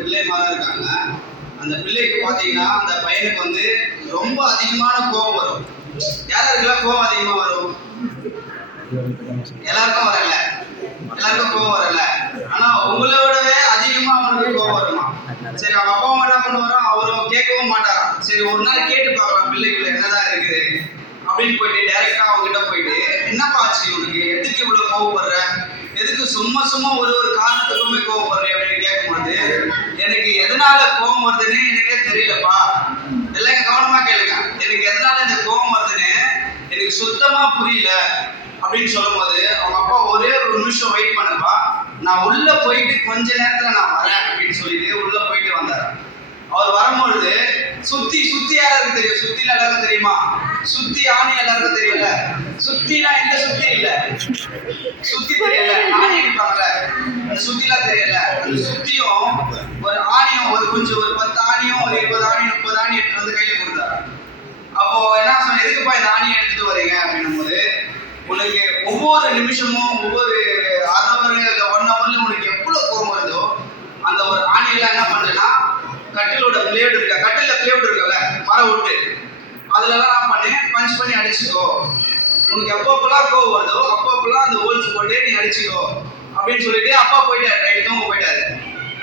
பிள்ளைமாரா இருக்காங்க. அந்த பிள்ளைக்கு பார்த்தீங்கன்னா அந்த பையனுக்கு வந்து ரொம்ப அதிகமான கோபம் வரும். யாருக்கெல்லாம் கோபம் அதிகமாக வரும்? எல்லாருக்கும் வரல, எல்லாருக்கும் கோபம் வரல. ஆனா உங்களை விடவே அதிகமா அவனுக்கு கோபம் வருமா? சரி, அவங்க அப்பா அம்மா என்ன பண்ணுவாரோ அவரும் கேட்கவும் மாட்டாராம். சரி, ஒரு நாள் கேட்டு பார்க்கலாம் பிள்ளைக்குள்ள என்னதான் இருக்குது அப்படின்னு போயிட்டு டைரக்டா அவங்க கிட்ட போயிட்டு, என்னப்பா ஆச்சு உனக்கு, எதுக்கு இவ்வளவு கோவப்படுற, எதுக்கு சும்மா சும்மா ஒரு ஒரு காரணத்துக்குமே கோவப்படுற அப்படின்னு கேட்கும்போது, எனக்கு எதனால கோபம் வருதுன்னு எனக்கே தெரியலப்பா. எல்லாம் கவனமா கேளுங்க. எனக்கு எதனால இந்த கோபம் வருதுன்னு எனக்கு சுத்தமா புரியல அப்படின்னு சொல்லும் போது, அவங்க அப்பா ஒரே ஒரு நிமிஷம் வெயிட் பண்ணுப்பா, நான் உள்ள போயிட்டு கொஞ்ச நேரத்துல நான் வரேன் அப்படின்னு சொல்லிட்டு உள்ள போயிட்டு வந்தார். அவர் வரும்பொழுது சுத்தி சுத்தி யாராருக்கு தெரியும்? சுத்தில எல்லாருக்கும் தெரியுமா? சுத்தி ஆணி எல்லாருக்கும் தெரியல. சுத்தினா இந்த சுத்தி இல்ல, சுத்தி தெரியல, ஆணி இருப்பாங்கல்ல, அந்த சுத்திலாம் தெரியல. அந்த சுத்தியும் ஒரு ஆணியும் ஒரு கொஞ்சம் ஒரு 10 ஆணியும் ஒரு 20 ஆணி 30 ஆணி எடுத்து வந்து கையில கொடுத்தாரு. அப்போ என்ன சொன்ன, எதுக்குப்பா இந்த ஆணியை எடுத்துட்டு வரீங்க அப்படின்னும் போது, உனக்கு ஒவ்வொரு நிமிஷமும் ஒவ்வொரு அரை இல்லை 1 ஹவர்ல உனக்கு எவ்வளவு கோபம் வருதோ அந்த ஒரு ஆணியெல்லாம் என்ன பண்ணுன்னா, கட்டிலோட பிளேடு இருக்கா, கட்டில பிளேடு இருக்கல மர விட்டு, அதுலலாம் என்ன பண்ணு, பஞ்ச் பண்ணி அடிச்சுக்கோ. உனக்கு எப்பப்பெல்லாம் கோவம் வருதோ அப்பப்பெல்லாம் அந்த ஹோல்ஸ் போட்டு நீ அடிச்சுக்கோ அப்படின்னு சொல்லிட்டு அப்பா போயிட்டாரு. ரைட்டு, தூங்க போயிட்டாரு.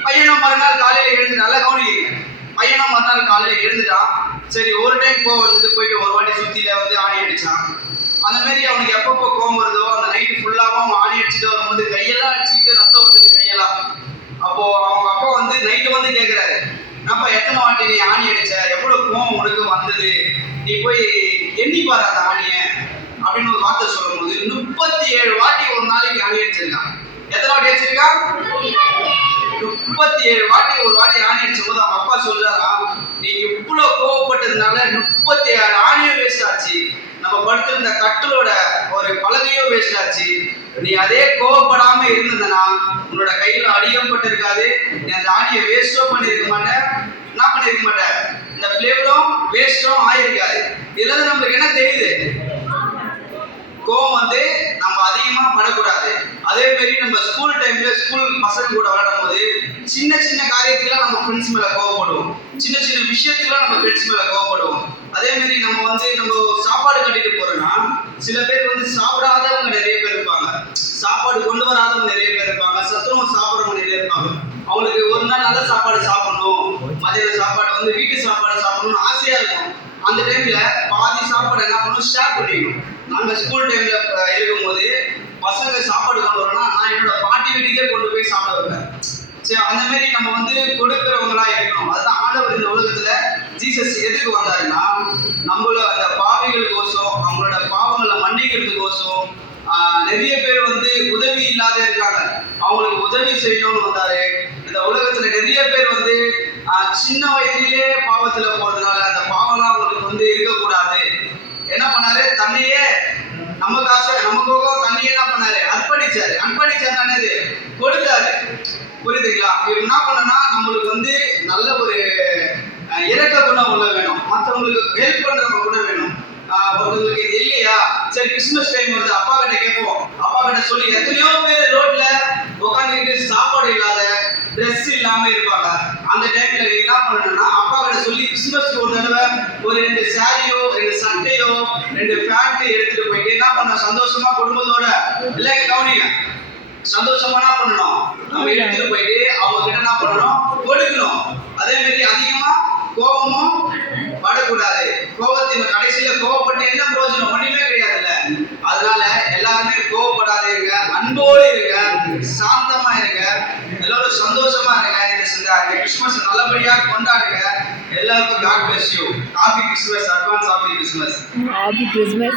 பையனும் மறுநாள் காலையில எழுந்து, நல்லா கவனிக்கிறீங்க, பையனும் மறுநாள் காலையில எழுந்துட்டான். சரி, ஒரு டைம் கோவம் வந்து போயிட்டு ஒரு வாட்டி சுத்தில வந்து ஆணி அடிச்சான். அந்த மாதிரி அவனுக்கு எப்பப்போ கோவம் வருதோ அந்த நைட்டு ஃபுல்லாகவும் அவன் ஆணி அடிச்சுட்டு வரும்போது கையெல்லாம் அடிச்சுட்டு ரத்தம் வந்தது கையெல்லாம். அப்போ அவங்க அப்பா வந்து நைட்டு வந்து கேட்கிறாரு, என்னப்பா எத்தனை வாட்டி நீ ஆணி அடிச்ச, எவ்வளவு கோவம் உனக்கு வந்தது, நீ போய் எண்ணி பாரு அந்த ஆணிய அப்படின்னு ஒரு வார்த்தை சொல்லும் போது 37 வாட்டி ஒரு நாளைக்கு ஆணி அடிச்சிருக்கான். எத்தனை வாட்டி அடிச்சிருக்கான்? 37 வாட்டி ஒரு வாட்டி ஆணி அடிச்சும் போது அவங்க அப்பா சொல்றாரா, நீ இவ்வளவு கோவப்பட்டதுனால 37 ஆணியும் வேஸ்ட் ஆச்சு, நம்ம படுத்திருந்த கட்டலோட ஒரு பலகையும் வேஸ்ட் ஆச்சு. நீ அதே கோவப்படாம இருந்ததுன்னா உன்னோட கையில அடியும் பட்டிருக்காது, நீ அந்த ஆணியை வேஸ்டோ பண்ணிருக்க மாட்ட, என்ன பண்ணிருக்க மாட்ட, இந்த பிளேடும் வேஸ்டும் ஆயிருக்காது. இதுல நம்மளுக்கு என்ன தெரியுது? கோவம் வந்து நம்ம அதிகமா படக்கூடாது. அதே மாதிரி நம்ம ஸ்கூல் டைம்ல ஸ்கூல் பசங்க கூட விளையாடும் போது சின்ன சின்ன காரியத்துக்குலாம் நம்ம ஃப்ரெண்ட்ஸ் மேல கோவப்படுவோம், சின்ன சின்ன விஷயத்துக்குலாம் நம்ம ஃப்ரெண்ட்ஸ் மேல கோவப்படுவோம். அதே மாதிரி நம்ம சாப்பாடு கட்டிட்டு போறோம்னா சில பேர் வந்து சாப்பிடாதவங்க நிறைய பேர் இருப்பாங்க, சாப்பாடு கொண்டு வராதவங்க நிறைய பேர் இருப்பாங்க, சத்துணவு சாப்பிட்றவங்க நிறைய இருப்பாங்க. அவங்களுக்கு ஒரு நாள் நல்ல சாப்பாடு சாப்பிடணும், மதியான சாப்பாடு வந்து வீட்டு சாப்பாடு சாப்பிடணும்னு ஆசையா இருக்கும். அந்த டைம்ல பாதி சாப்பாடு என்ன பண்ணணும், ஷேர் பண்ணிக்கணும். நாங்க ஸ்கூல் டைம்ல இருக்கும்போது பசங்க சாப்பாடு கொண்டு வரோம்னா நான் என்னோட பாட்டி வீட்டுக்கே கொண்டு போய் சாப்பிட வைப்பேன். சரி, அந்த மாதிரி நம்ம வந்து கொடுக்கிறவங்களா இருக்கணும். அதுதான் ஆண்டவர் இந்த உலகத்துல ஜீசஸ் எதுக்கு வந்தாருன்னா, நம்மள அந்த பாவிகளுக்கோசம் அவங்களோட பாவங்களை மன்னிக்கிறதுக்கோசம் நிறைய பேர் வந்து உதவி இல்லாத இருக்காங்க, அவங்களுக்கு உதவி செய்யணும்னு வந்தாரு. இந்த உலகத்துல நிறைய பேர் வந்து சின்ன வயதிலேயே பாவத்துல போறதுனால அந்த பாவம்லாம் அவங்களுக்கு வந்து இருக்கக்கூடாது. என்ன பண்ணாரு, தன்னையே நமக்காக நமக்காக தன்னையே என்ன பண்ணாரு, அர்ப்பணிச்சாரு. அர்ப்பணிச்சாரு, கொடுத்தாரு. புரியுதுங்களா? இவர் என்ன பண்ணனா, நம்மளுக்கு வந்து நல்ல ஒரு இறக்க குணம் உள்ள வேணும், மற்றவங்களுக்கு ஹெல்ப் பண்ற குணம் வேணும். ஒருத்தவங்களுக்கு இல்லையா, சரி கிறிஸ்துமஸ் டைம் வருது, அப்பா கிட்ட கேட்போம், அப்பா கிட்ட சொல்லி எத்தனையோ பேர் ரோட்ல உட்காந்துக்கிட்டு சாப்பாடு இல்லாத ட்ரெஸ் இல்லாம இருப்பாங்க. அந்த டைம்ல என்ன பண்ணணும்னா, அப்பா கிட்ட சொல்லி கிறிஸ்துமஸ்க்கு ஒரு தடவை ஒரு 2 சாரியோ 2 சட்டையோ 2 பேண்ட் எடுத்துட்டு போயிட்டு என்ன பண்ண, சந்தோஷமா குடும்பத்தோட இல்லைங்க கவனிங்க, சந்தோஷமா என்ன பண்ணணும், நம்ம எடுத்துட்டு போயிட்டு அவங்க கிட்ட என்ன பண்ணணும், கொடுக்கணும். அதே மாதிரி அதிகமா கோபமும் படக்கூடாது. கோபத்தின் கடைசியில கோபப்பட்டு என்ன பிரயோஜனம், ஒண்ணுமே கிடையாதுல்ல. அதனால எல்லாருமே கோபப்படாதீங்க, அன்போடு இருங்க, சாந்தமா இருங்க, எல்லாரும் சந்தோஷமா இருங்க. இந்த கிறிஸ்துமஸ் நல்லபடியா கொண்டாடுங்க. எல்லாருக்கும் God bless you. Happy Christmas, advance happy Christmas. Happy Christmas.